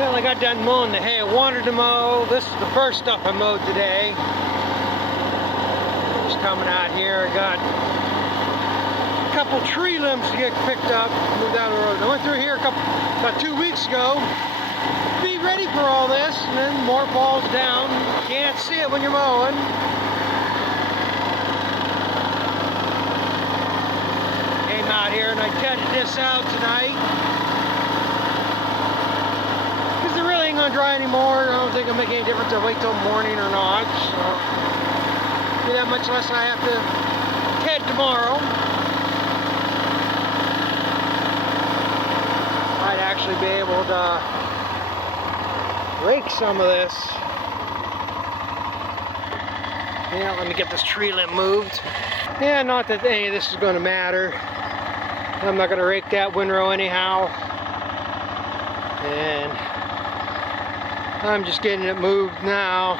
Well, I got done mowing the hay I wanted to mow. This is the first stuff I mowed today. Just coming out here, I got a couple tree limbs to get picked up, moved down the road. I went through here about 2 weeks ago. Be ready for all this, and then more falls down. Can't see it when you're mowing. Came out here and I cutted this out tonight. Because it really ain't gonna dry anymore. I don't think it'll make any difference if I wait till morning or not. So, be that much less I have to head tomorrow. Might actually be able to rake some of this. Yeah, let me get this tree limb moved. Yeah, not that any of this is going to matter. I'm not going to rake that windrow anyhow. And I'm just getting it moved now.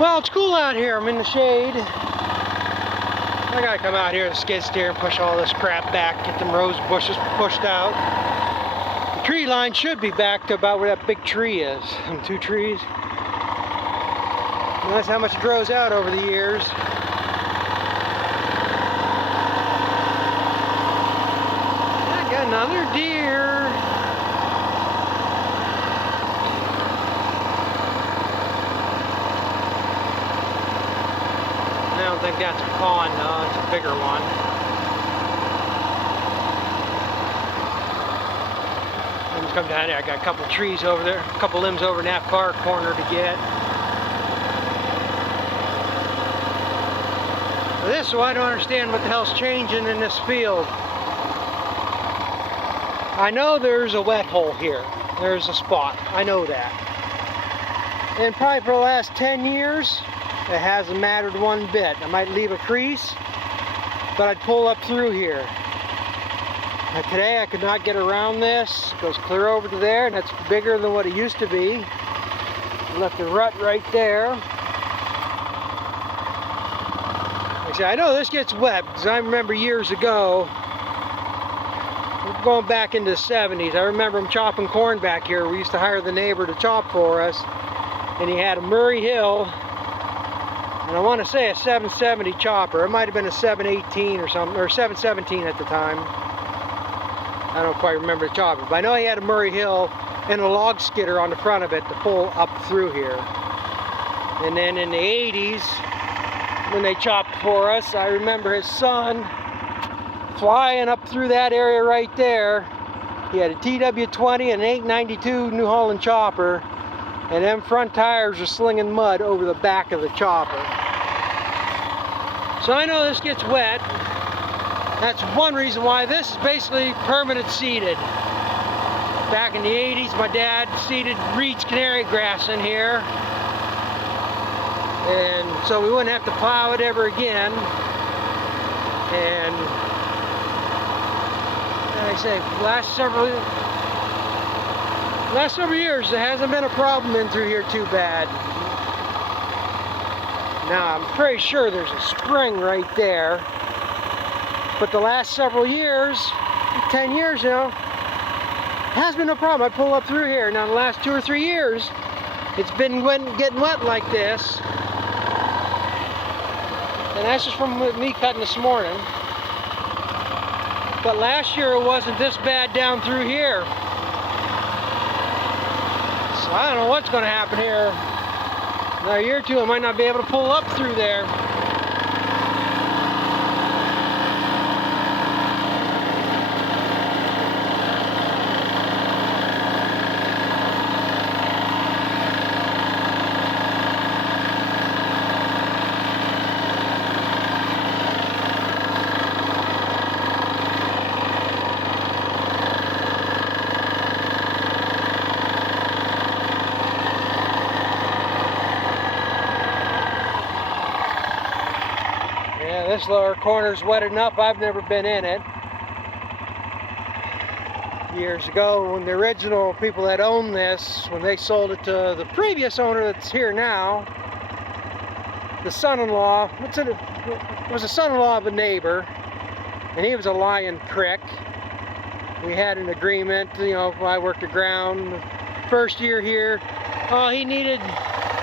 Well, it's cool out here. I'm in the shade. I gotta come out here to skid steer and push all this crap back, get them rose bushes pushed out. The tree line should be back to about where that big tree is. Them 2 trees. And that's how much it grows out over the years. I got another deer. I don't think that's a fawn, though. It's a bigger one. Come down here. I got a couple trees over there, a couple limbs over in that far corner to get. This, so I don't understand what the hell's changing in this field. I know there's a wet hole here. There's a spot. I know that. And probably for the last 10 years, it hasn't mattered one bit. I might leave a crease, but I'd pull up through here. Today I could not get around this. It goes clear over to there, and that's bigger than what it used to be. I left a rut right there. Like I said, I know this gets wet because I remember years ago, going back into the 70s, I remember them chopping corn back here. We used to hire the neighbor to chop for us, and he had a Murray Hill, and I want to say a 770 chopper. It might have been a 718 or something, or 717 at the time. I don't quite remember the chopper, but I know he had a Murray Hill and a log skidder on the front of it to pull up through here. And then in the 80s, when they chopped for us, I remember his son flying up through that area right there. He had a TW20 and an 892 New Holland chopper, and them front tires are slinging mud over the back of the chopper. So I know this gets wet. That's one reason why this is basically permanent seeded. Back in the 80s, my dad seeded Reed's canary grass in here. And so we wouldn't have to plow it ever again. And like I say, last several years, there hasn't been a problem in through here too bad. Now, I'm pretty sure there's a spring right there. But the last several years, 10 years now, has been no problem. I pull up through here. Now the last 2 or 3 years, it's been getting wet like this. And that's just from me cutting this morning. But last year it wasn't this bad down through here. So I don't know what's going to happen here. Another year or two, I might not be able to pull up through there. This lower corner's wet enough, I've never been in it. Years ago, when the original people that owned this, when they sold it to the previous owner that's here now, the son-in-law, it was a son-in-law of a neighbor, and he was a lying prick. We had an agreement, you know, if I worked the ground, first year here. Oh, he needed,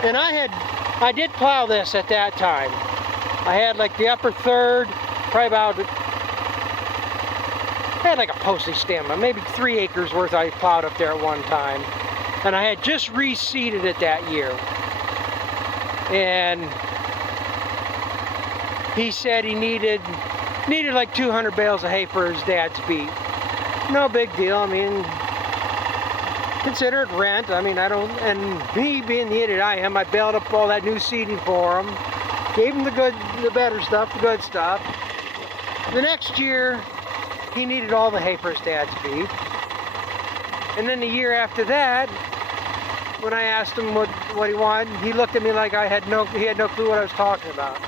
and I did plow this at that time. I had like the upper third, probably about, I had like a postage stamp, maybe 3 acres worth I plowed up there at one time. And I had just reseeded it that year. And he said he needed like 200 bales of hay for his dad's beat. No big deal. I mean, consider it rent. I mean, I don't, and me being the idiot I am, I baled up all that new seeding for him. Gave him the better stuff, the good stuff. The next year, he needed all the hay for his dad's beat. And then the year after that, when I asked him what he wanted, he looked at me like he had no clue what I was talking about.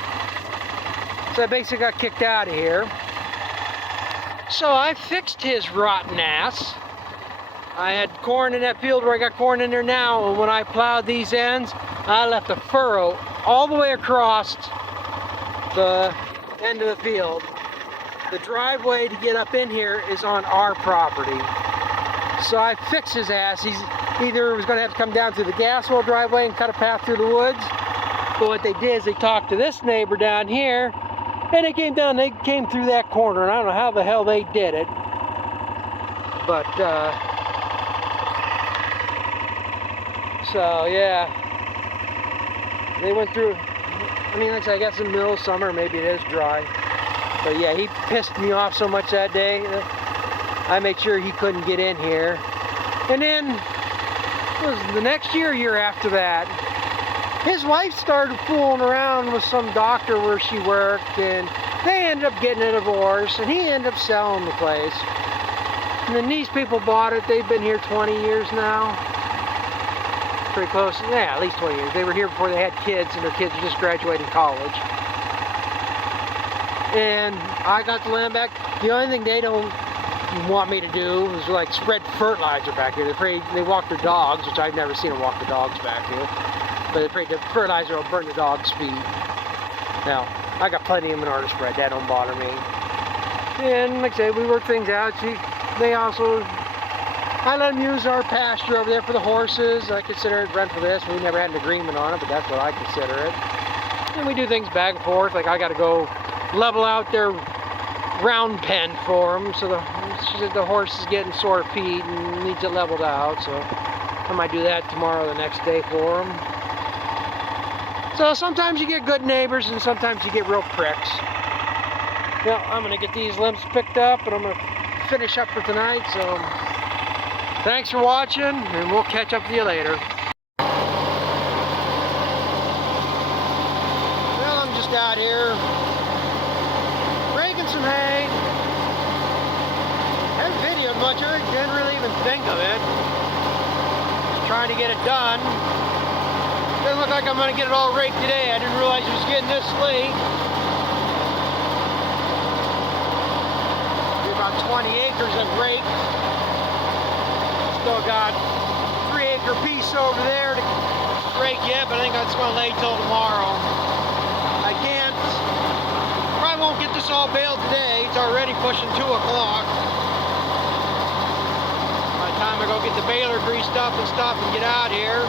So I basically got kicked out of here. So I fixed his rotten ass. I had corn in that field where I got corn in there now, and when I plowed these ends, I left a furrow all the way across the end of the field. The driveway to get up in here is on our property. So I fixed his ass. He's either was going to have to come down through the gas well driveway and cut a path through the woods. But what they did is they talked to this neighbor down here, and they came through that corner, and I don't know how the hell they did it. But, so yeah, they went through, I mean, like I guess in the middle of summer, maybe it is dry. But yeah, he pissed me off so much that day, I made sure he couldn't get in here. And then, it was the next year after that, his wife started fooling around with some doctor where she worked, and they ended up getting a divorce, and he ended up selling the place. And then these people bought it. They've been here 20 years now. Pretty close, yeah, at least 20 years. They were here before they had kids, and their kids just graduated college. And I got the land back. The only thing they don't want me to do is like spread fertilizer back here. They're afraid they walk their dogs, which I've never seen them walk the dogs back here. But they're afraid the fertilizer will burn the dog's feet. Now, I got plenty of manure to spread. That don't bother me. And like I said, we work things out. They also, I let them use our pasture over there for the horses. I consider it rent for this. We never had an agreement on it, but that's what I consider it. And we do things back and forth. Like I got to go level out their round pen for them, so the horse is getting sore feet and needs it leveled out. So I might do that tomorrow, the next day for them. So sometimes you get good neighbors, and sometimes you get real pricks. Now I'm gonna get these limbs picked up, and I'm gonna finish up for tonight. So thanks for watching, and we'll catch up with you later. Well, I'm just out here raking some hay. Haven't videoed much of it, didn't really even think of it. Just trying to get it done. Doesn't look like I'm going to get it all raked today. I didn't realize it was getting this late. About 20 acres of rake. Still got 3-acre piece over there to rake yet, but I think that's going to lay till tomorrow. I can't, probably won't get this all baled today. It's already pushing 2 o'clock. By the time I go get the baler greased up and stuff and get out here,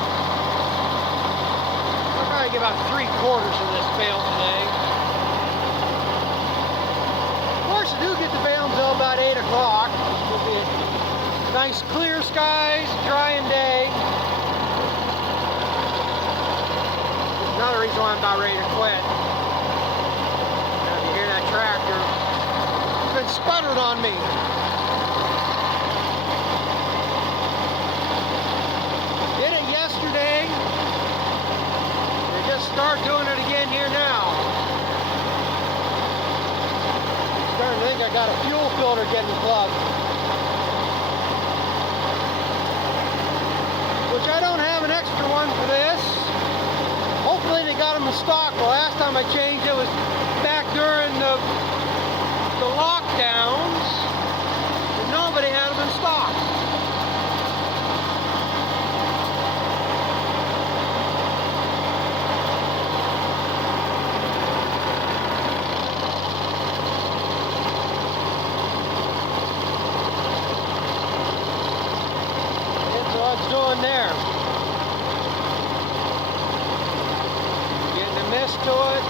I'll probably get about 3/4 of this bale today. Of course, I do get the bale until about 8 o'clock. It'll be nice clear skies, drying day. Another reason why I'm about ready to quit. Now, if you hear that tractor, it's been sputtering on me. Did it yesterday. They just start doing it again here now. Starting to think I got a fuel filter getting plugged. Which I don't have an extra one for this. Hopefully they got them in stock. The last time I changed it was back during the lockdowns, and nobody had them in stock. And so I was doing in there. Getting a mist to it.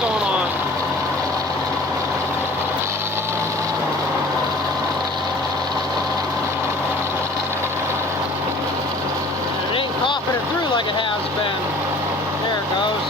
Going on. And it ain't coughing it through like it has been. There it goes.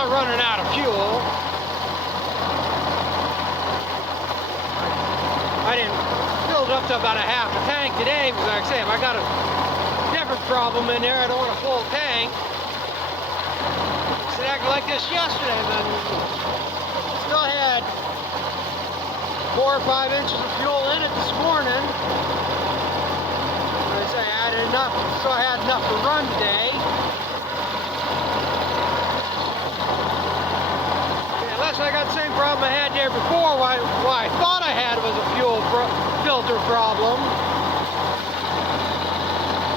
Running out of fuel. I didn't fill it up to about a half a tank today because, like I say, if I got a different problem in there, I don't want a full tank. It acted like this yesterday, then still had 4 or 5 inches of fuel in it this morning. Like I say, I had enough, so I had enough to run today. I got the same problem I had there before. Why I thought I had was a fuel filter problem.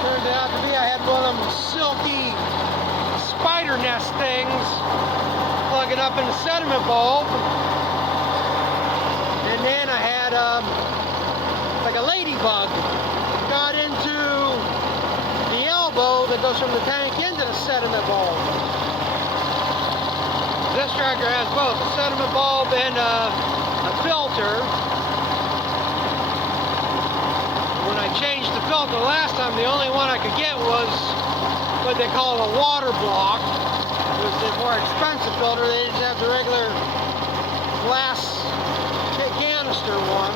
Turned out to be I had one of them silky spider nest things plugging up in the sediment bulb. And then I had like a ladybug got into the elbow that goes from the tank into the sediment bulb. This tractor has both a sediment bulb and a filter. When I changed the filter last time, the only one I could get was what they call a water block. It was a more expensive filter. They didn't have the regular glass canister one.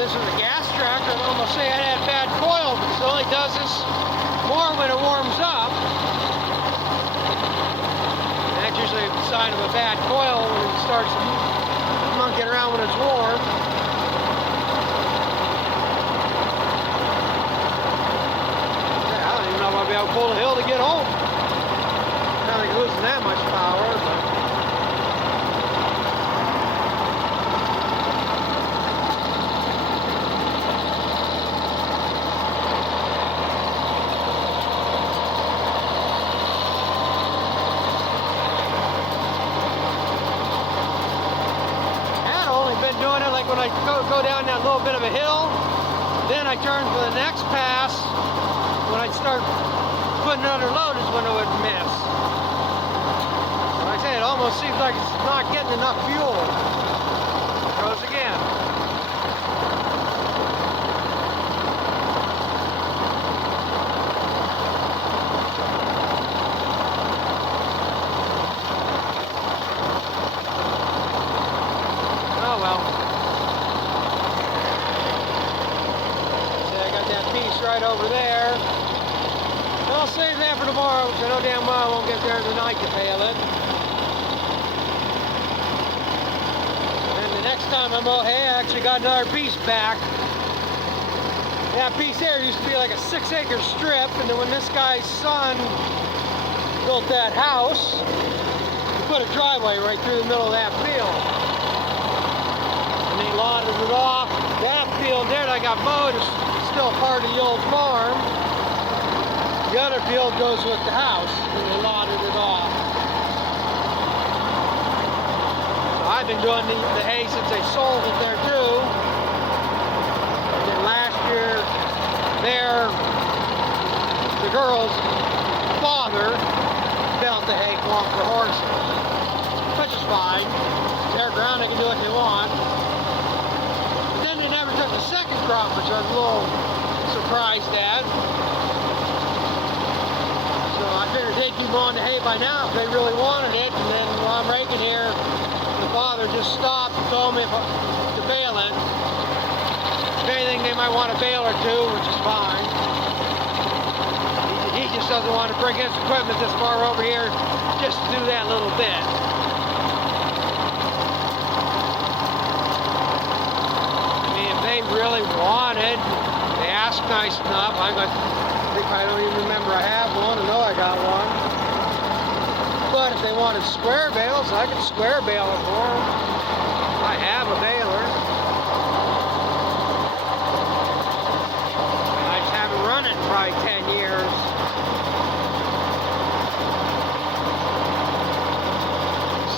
This is a gas tractor. I'd almost say it had bad coil, but it only does this more when it warms up. And that's usually a sign of a bad coil when it starts monkeying around when it's warm. Yeah, I don't even know if I'll be able to pull the hill to get home. I don't think losing that much power, but doing it like when I go down that little bit of a hill, then I turn for the next pass. When I start putting it under load is when it would miss. Like I say, it almost seems like it's not getting enough fuel. There it goes again. Oh well. See, I got that piece right over there. I'll save that for tomorrow, because I know damn well I won't get there tonight to bail it. And the next time I'm out, hey, I actually got another piece back. That piece there used to be like a 6-acre strip, and then when this guy's son built that house, he put a driveway right through the middle of that field. They lauded it off. That field there that I got mowed is still part of the old farm. The other field goes with the house, and they lotted it off. So I've been doing the hay since they sold it there too. And then last year, the girl's father built the hay clump for horses, which is fine. It's their ground, they can do what they want. But then they never took the second crop, which I was a little surprised at. So I figured they'd be mowing the hay by now if they really wanted it. And then while I'm raking here, the father just stopped and told me to bale it. If anything, they might want a bale or two, which is fine. He just doesn't want to bring his equipment this far over here just to do that little bit. I mean, if they really wanted, they asked nice enough. I don't even remember I have one. I know I got one. But if they wanted square bales, I could square bale it for them. I have a baler. I just haven't run it in probably 10 years.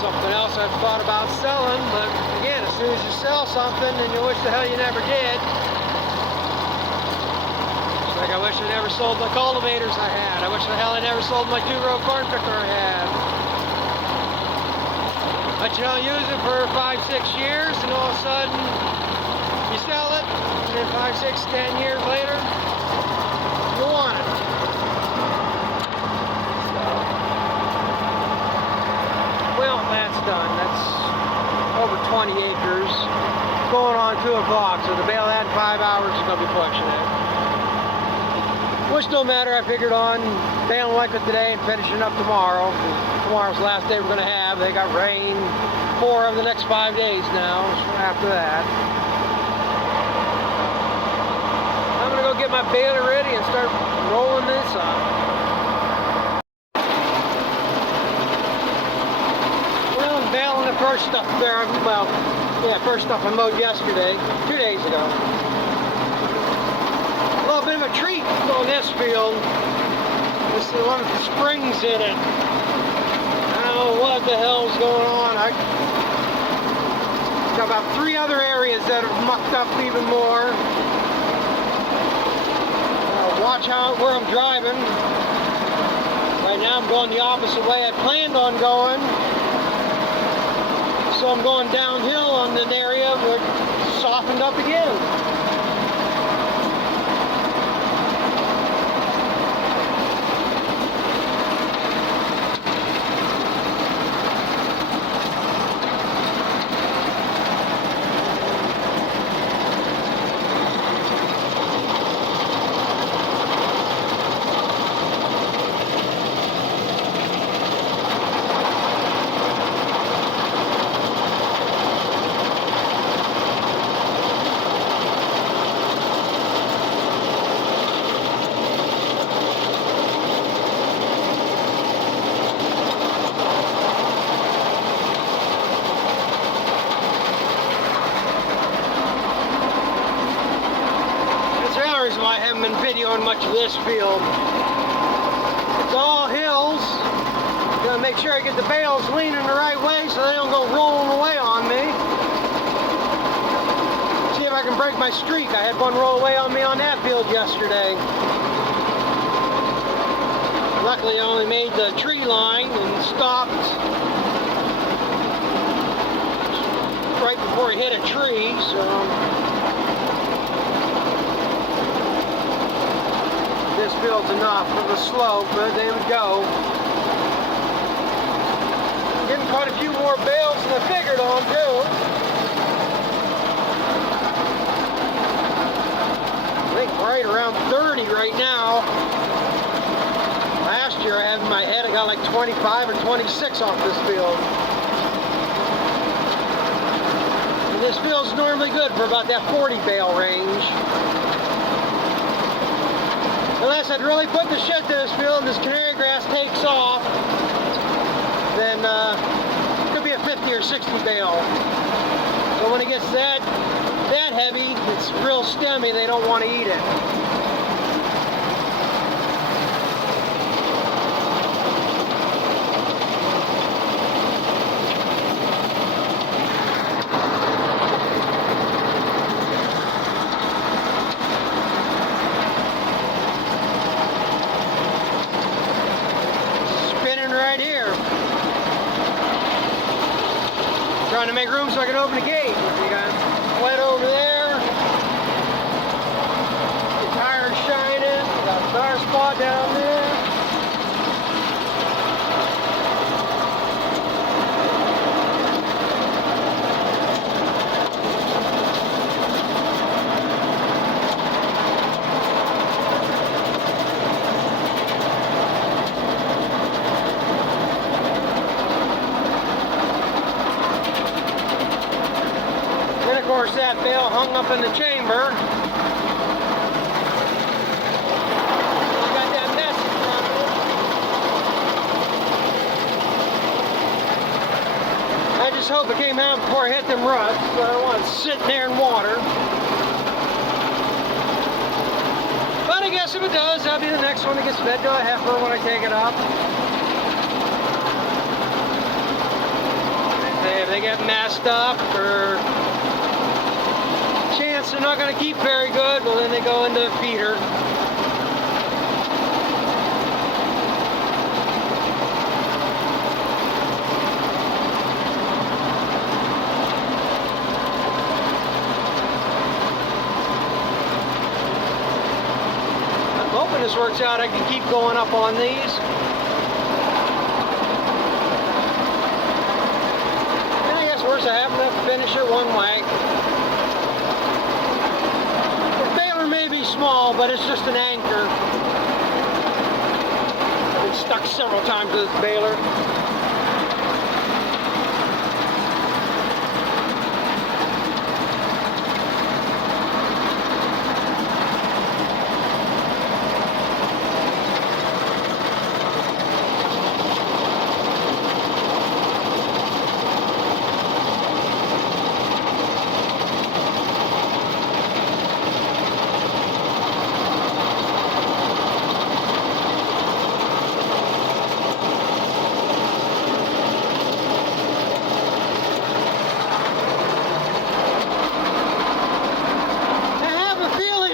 Something else I've thought about selling, but again, as soon as you sell something and you wish the hell you never did. Like I wish I never sold my cultivators I had. I wish the hell I never sold my 2-row corn picker I had. But you don't use it for 5-6 years, and all of a sudden you sell it, and then 5, 6, 10 years later, you want it. Well, that's done. That's over 20 acres. Going on 2 o'clock, so the bale that in 5 hours is going to be pushing it. Which don't matter, I figured on baling like it today and finishing up tomorrow. Tomorrow's the last day we're going to have. They got rain 4 of the next 5 days now, so after that. I'm going to go get my baler ready and start rolling this up. Well, I'm baling the first stuff there. Well, yeah, first stuff I mowed yesterday, 2 days ago. A little bit of a treat on this field. This is the one with the springs in it. I don't know what the hell's going on. I got about 3 other areas that have mucked up even more. Watch where I'm driving. Right now I'm going the opposite way I planned on going. So I'm going downhill on an area where it's softened up again. Why I haven't been videoing much of this field. It's all hills. Gotta make sure I get the bales leaning the right way so they don't go rolling away on me. See if I can break my streak. I had one roll away on me on that field yesterday. Luckily I only made the tree line and stopped right before he hit a tree, so this field's enough for the slope, but there we go. I'm getting quite a few more bales than I figured on too. I think right around 30 right now. Last year I had in my head I got like 25 or 26 off this field. And this field's normally good for about that 40 bale range. Unless I'd really put the shit to this field and this canary grass takes off, then it could be a 50 or 60 bale. But when it gets that heavy, it's real stemmy, they don't want to eat it. trying to make room so I can open the gate. You got wet over there. The tire's shining. Got a tire spot down there. Of course, that bale hung up in the chamber. I got that mess in front of it. I just hope it came out before I hit them ruts, so I don't want it sitting there in water. But I guess if it does, that'll be the next one that gets fed to a heifer when I take it up. If they get messed up or they're not going to keep very good, well then they go into the feeder. I'm hoping this works out. I can keep going up on these. And I guess worse, I happen to finish it one way. Small, but it's just an anchor. I've been stuck several times with this baler.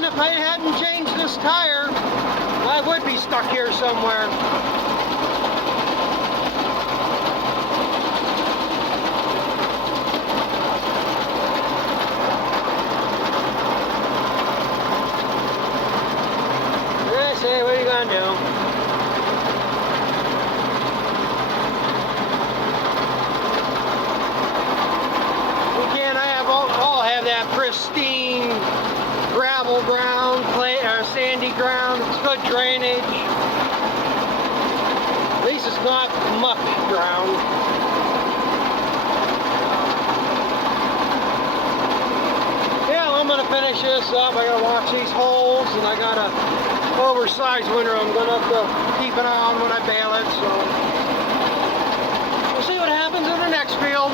If I hadn't changed this tire, I would be stuck here somewhere. I say, what are you gonna do? I'll have that pristine gravel ground, clay or sandy ground. It's good drainage. At least it's not muck ground. Yeah, I'm gonna finish this up. I gotta watch these holes, and I got a oversized winter I'm gonna have to keep an eye on when I bale it. So we'll see what happens in the next field.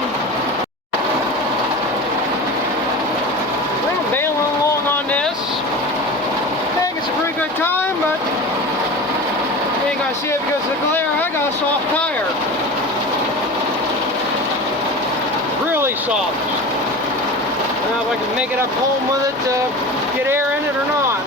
I'm bailing along on this. I think it's a pretty good time, but you ain't gonna see it because of the glare. I got a soft tire. Really soft. I don't know if I can make it up home with it to get air in it or not.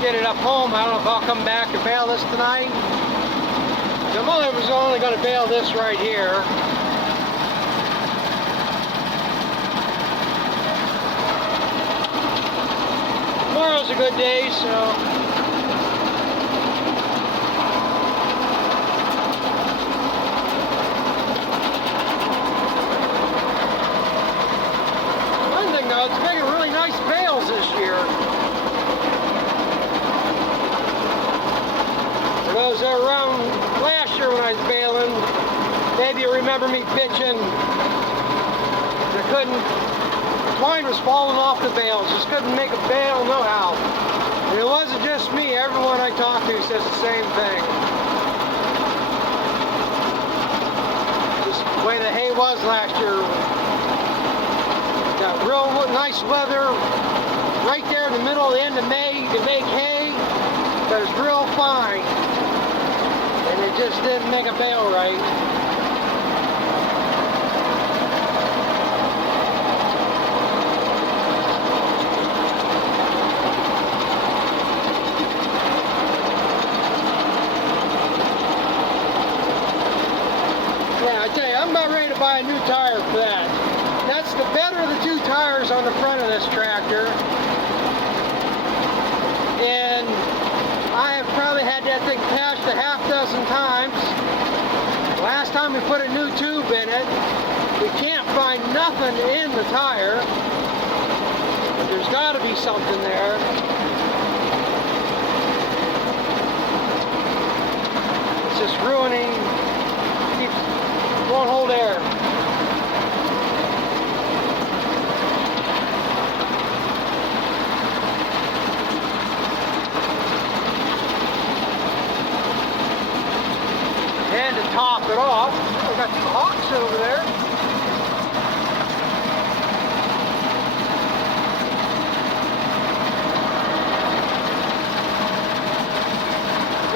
Get it up home. I don't know if I'll come back and bale this tonight. The mother was only going to bale this right here. Tomorrow's a good day, so one thing though, it's making really nice bales this year. For those that were around last year when I was baling, maybe you remember me bitching. I couldn't, twine was falling off the bales, just couldn't make a bale no how. And it wasn't just me, everyone I talked to says the same thing. Just the way the hay was last year. Got real nice weather right there in the middle of the end of May to make hay, but it's real fine. And it just didn't make a bale right. I'm about ready to buy a new tire for that. That's the better of the two tires on the front of this tractor. And I have probably had that thing patched a half dozen times. Last time we put a new tube in it, we can't find nothing in the tire. There's got to be something there. It's just ruining. Won't hold air. And to top it off, we got some hawks over there.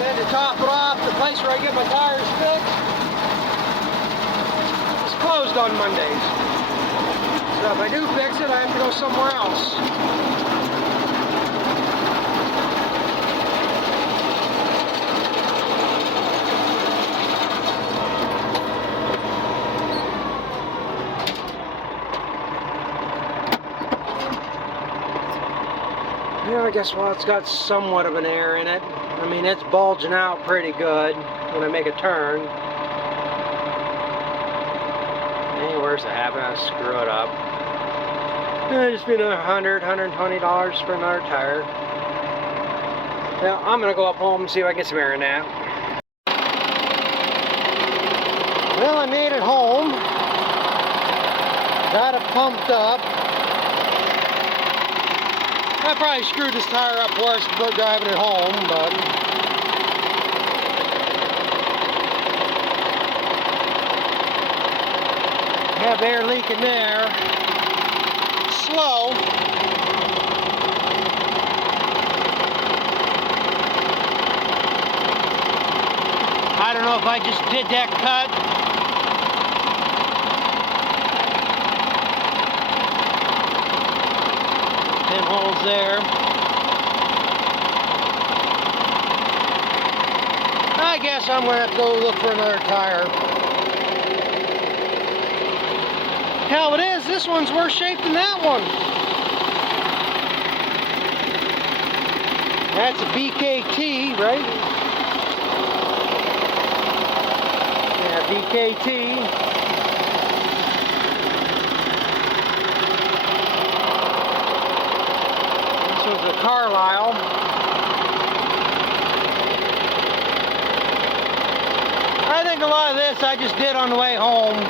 And to top it off, the place where I get my tires fixed closed on Mondays. So if I do fix it, I have to go somewhere else. Yeah, I guess, well, it's got somewhat of an air in it. I mean, it's bulging out pretty good when I make a turn. Where's it happen? I screw it up. Just been $100, $120 for another tire. Now I'm gonna go up home and see if I can get some air in that. Well, I made it home. Got it pumped up. I probably screwed this tire up worse before driving it home, but have air leaking there. Slow. I don't know if I just did that cut. Pinholes there. I guess I'm going to have to go look for another tire. Hell, it is. This one's worse shape than that one. That's a BKT, right? Yeah, BKT. This one's a Carlisle. I think a lot of this I just did on the way home.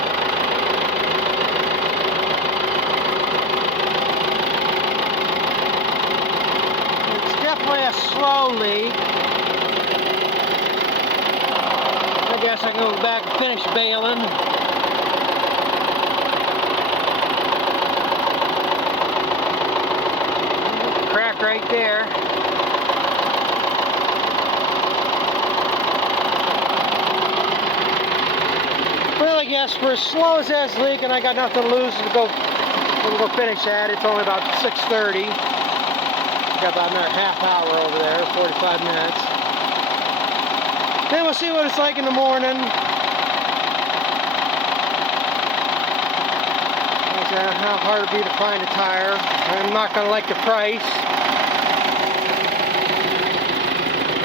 A slow leak. I guess I can go back and finish baling. Crack right there. Well, I guess for as slow as that's leaking, I got nothing to lose to go. We'll go finish that. It's only about 6:30. Got about another half hour over there, 45 minutes. Then we'll see what it's like in the morning. How hard it'd be to find a tire. I'm not going to like the price.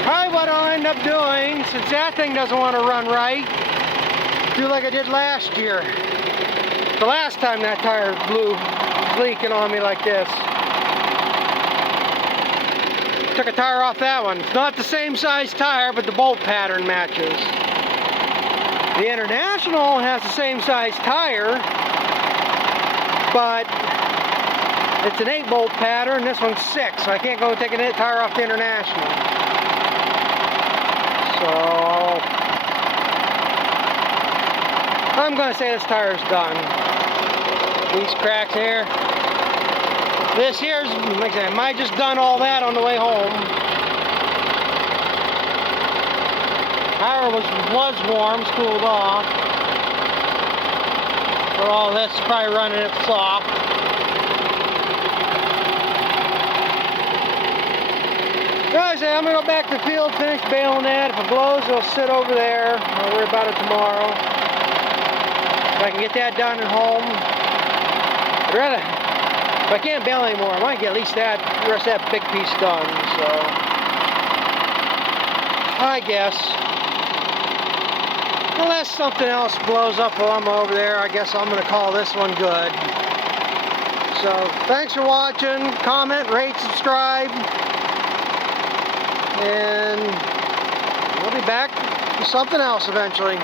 Probably what I'll end up doing, since that thing doesn't want to run right, do like I did last year. The last time that tire blew, leaking on me like this. Took a tire off that one. It's not the same size tire, but the bolt pattern matches. The International has the same size tire, but it's an 8-bolt pattern. This one's 6, so I can't go take a tire off the International. So I'm going to say this tire's done. These cracks here. This here's, like I said, I might just done all that on the way home. Tire was warm, it's cooled off. But all this is probably running it soft. Guys, I'm gonna go back to the field, finish baling that. If it blows, it'll sit over there. I'll worry about it tomorrow. If I can get that done at home. I'd rather, if I can't bale anymore, I want to get at least that, the rest of that big piece done. So, I guess. Unless something else blows up while I'm over there, I guess I'm gonna call this one good. So, thanks for watching. Comment, rate, subscribe. And we'll be back to something else eventually.